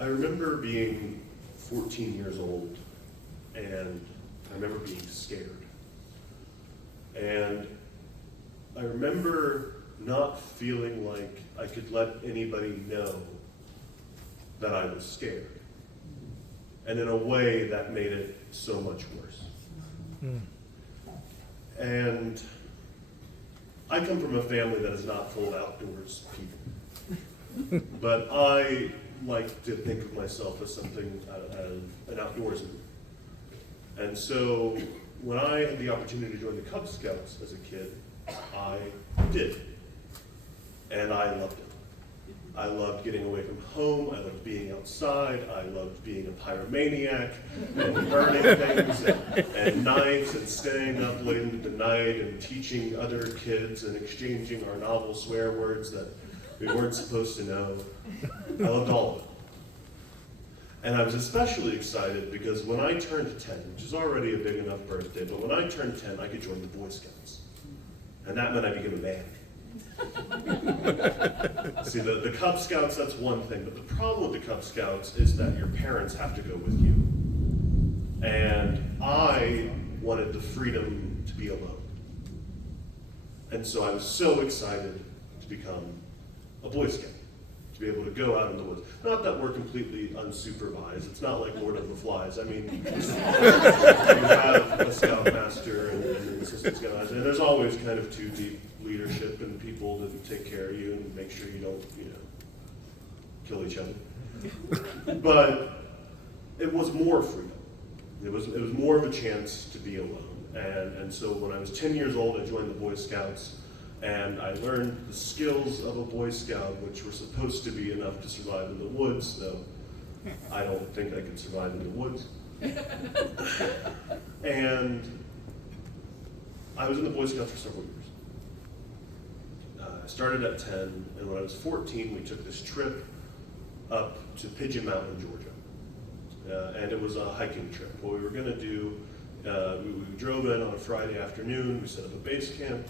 I remember being 14 years old, and I remember being scared. And I remember not feeling like I could let anybody know that I was scared. And in a way that made it so much worse. And I come from a family that is not full of outdoors people. But I like to think of myself as something, as an outdoorsman. And so when I had the opportunity to join the Cub Scouts as a kid, I did. And I loved it. I loved getting away from home, I loved being outside, I loved being a pyromaniac, and burning things, and knives, and staying up late into the night, and teaching other kids, and exchanging our novel swear words that we weren't supposed to know. I loved all of it. And I was especially excited because when I turned 10, which is already a big enough birthday, but when I turned 10, I could join the Boy Scouts. And that meant I became a man. See, the Cub Scouts, that's one thing, but the problem with the Cub Scouts is that your parents have to go with you. And I wanted the freedom to be alone. And so I was so excited to become a Boy Scout, to be able to go out in the woods. Not that we're completely unsupervised, it's not like Lord of the Flies. I mean, you have a scoutmaster and an assistant scoutmaster, and there's always kind of too deep leadership and people that take care of you and make sure you don't, kill each other. But it was more freedom. It was more of a chance to be alone. And so when I was 10 years old, I joined the Boy Scouts, and I learned the skills of a Boy Scout, which were supposed to be enough to survive in the woods, though I don't think I could survive in the woods. And I was in the Boy Scouts for several years. I started at 10, and when I was 14, we took this trip up to Pigeon Mountain, Georgia. And it was a hiking trip. What we were going to do, we drove in on a Friday afternoon, we set up a base camp,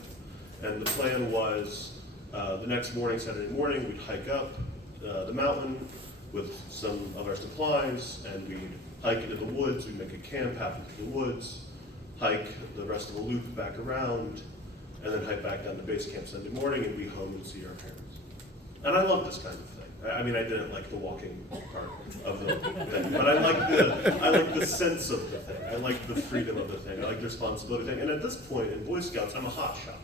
and the plan was the next morning, Saturday morning, we'd hike up the mountain with some of our supplies, and we'd hike into the woods, we'd make a camp half into the woods, hike the rest of the loop back around, and then hike back down to base camp Sunday morning and be home and see our parents. And I love this kind of thing. I mean, I didn't like the walking part of the thing, but I like the sense of the thing. I like the freedom of the thing. I like the responsibility thing. And at this point in Boy Scouts, I'm a hotshot.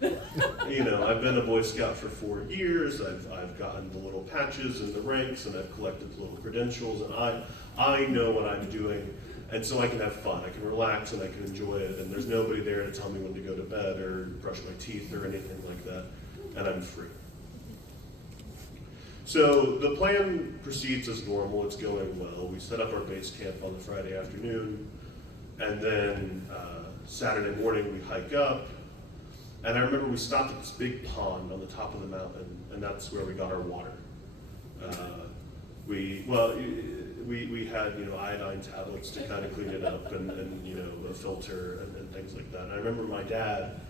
I've been a Boy Scout for 4 years. I've gotten the little patches in the ranks, and I've collected the little credentials, and I know what I'm doing. And so I can have fun, I can relax, and I can enjoy it, and there's nobody there to tell me when to go to bed or brush my teeth or anything like that, and I'm free. So the plan proceeds as normal, it's going well. We set up our base camp on the Friday afternoon, and then Saturday morning we hike up, and I remember we stopped at this big pond on the top of the mountain, and that's where we got our water. We had iodine tablets to kind of clean it up, and a filter and things like that. And I remember my dad,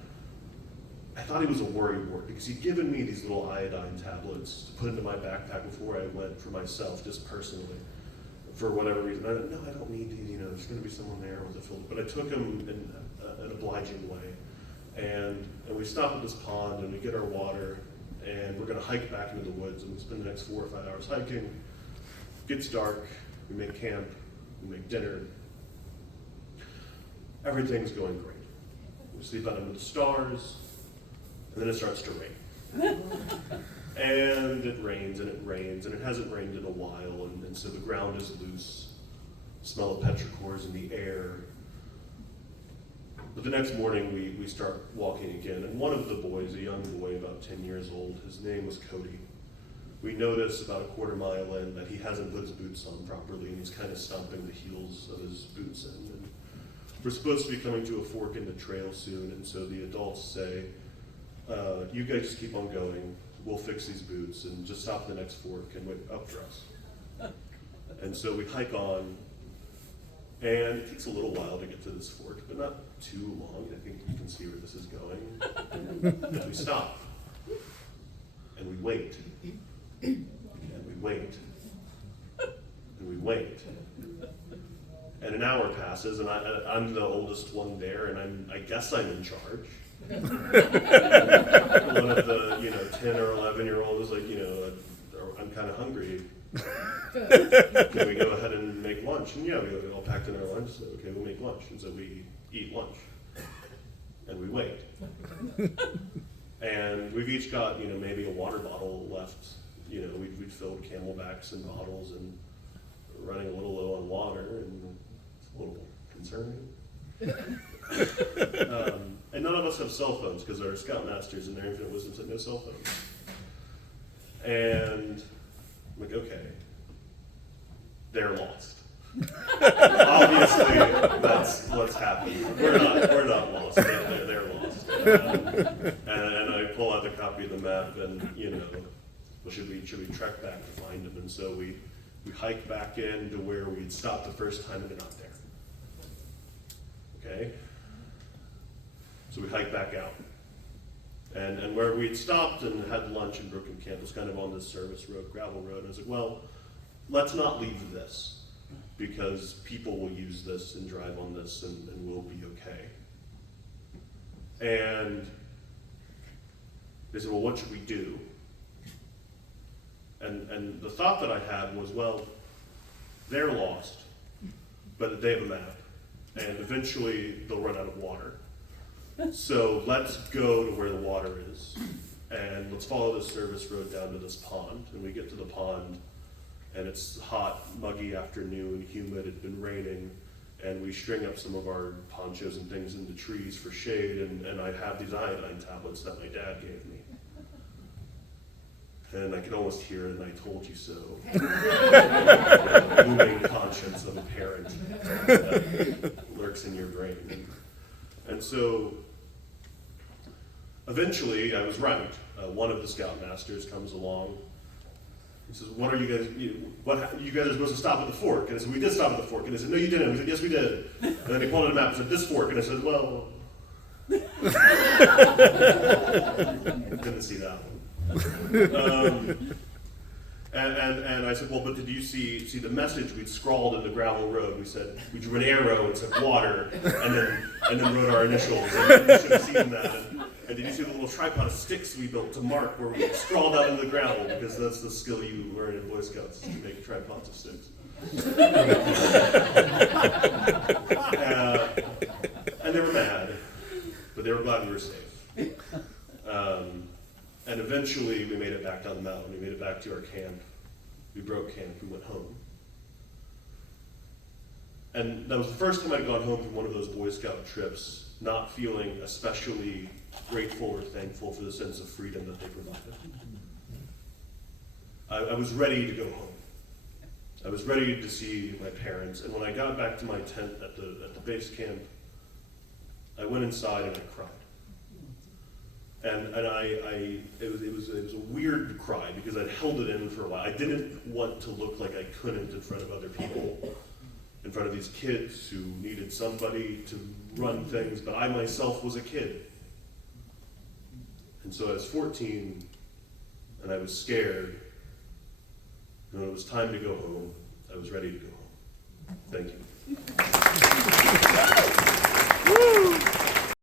I thought he was a worrywart because he'd given me these little iodine tablets to put into my backpack before I went for myself, just personally, for whatever reason. I don't need these, there's going to be someone there with a filter. But I took them in an obliging way. And we stop at this pond and we get our water, and we're going to hike back into the woods, and we spend the next 4 or 5 hours hiking. It gets dark, we make camp, we make dinner. Everything's going great. We sleep out under the stars, and then it starts to rain. And it rains, and it rains, and it hasn't rained in a while, and so the ground is loose. Smell of petrichors in the air. But the next morning, we start walking again, and one of the boys, a young boy, about 10 years old, his name was Cody. We notice about a quarter mile in that he hasn't put his boots on properly, and he's kind of stomping the heels of his boots in. And we're supposed to be coming to a fork in the trail soon, and so the adults say, you guys just keep on going, we'll fix these boots, and just stop at the next fork and wait up for us. And so we hike on, and it takes a little while to get to this fork, but not too long. I think you can see where this is going. And we stop, and we wait, and we wait, wait. And an hour passes, and I'm the oldest one there, and I guess I'm in charge. One of the 10 or 11-year-old is like, I'm kind of hungry. Can we go ahead and make lunch? And yeah, we all packed in our lunch, so okay, we'll make lunch. And so we eat lunch. And we wait. And we've each got, maybe a water bottle left. We'd filled Camelbacks and bottles and running a little low on water, and it's a little concerning. And none of us have cell phones because our scoutmasters and their infinite wisdom said no cell phones. And I'm like, okay, they're lost. Obviously, that's what's happening. We're not lost. They're lost. And I pull out the copy of the map, and well, should we trek back to find them? And so we hike back in to where we'd stopped the first time, and they're not there. Okay. So we hike back out. And where we'd stopped and had lunch in Brooklyn Camp was kind of on this service road, gravel road. And I was like, well, let's not leave this, because people will use this and drive on this, and we'll be okay. And they said, well, what should we do? And the thought that I had was, well, they're lost, but they have a map, and eventually they'll run out of water. So let's go to where the water is, and let's follow this service road down to this pond. And we get to the pond, and it's hot, muggy afternoon, humid, it's been raining, and we string up some of our ponchos and things into trees for shade, and I have these iodine tablets that my dad gave me. And I can almost hear it, and I told you so. Looming conscience of a parent lurks in your brain. And so, eventually, I was right. One of the scoutmasters comes along. He says, "What are you guys? You guys are supposed to stop at the fork." And I said, "We did stop at the fork." And I said, "No, you didn't." He said, "Yes, we did." And then he pulled out a map and said, "This fork." And I said, "Well," didn't see that one. And I said, "Well, but did you see the message we'd scrawled in the gravel road? We said, we drew an arrow and said water, and then wrote our initials, and you should have seen that. And did you see the little tripod of sticks we built to mark where we scrawled out into the gravel, because that's the skill you learn in Boy Scouts, is to make tripods of sticks." And they were mad, but they were glad we were safe. And eventually we made it back down the mountain. We made it back to our camp. We broke camp. We went home. And that was the first time I'd gone home from one of those Boy Scout trips, not feeling especially grateful or thankful for the sense of freedom that they provided. I was ready to go home. I was ready to see my parents. And when I got back to my tent at the base camp, I went inside and I cried. And it was a weird cry, because I'd held it in for a while. I didn't want to look like I couldn't in front of other people, in front of these kids who needed somebody to run things, but I myself was a kid. And so I was 14, and I was scared, and when it was time to go home, I was ready to go home. Thank you.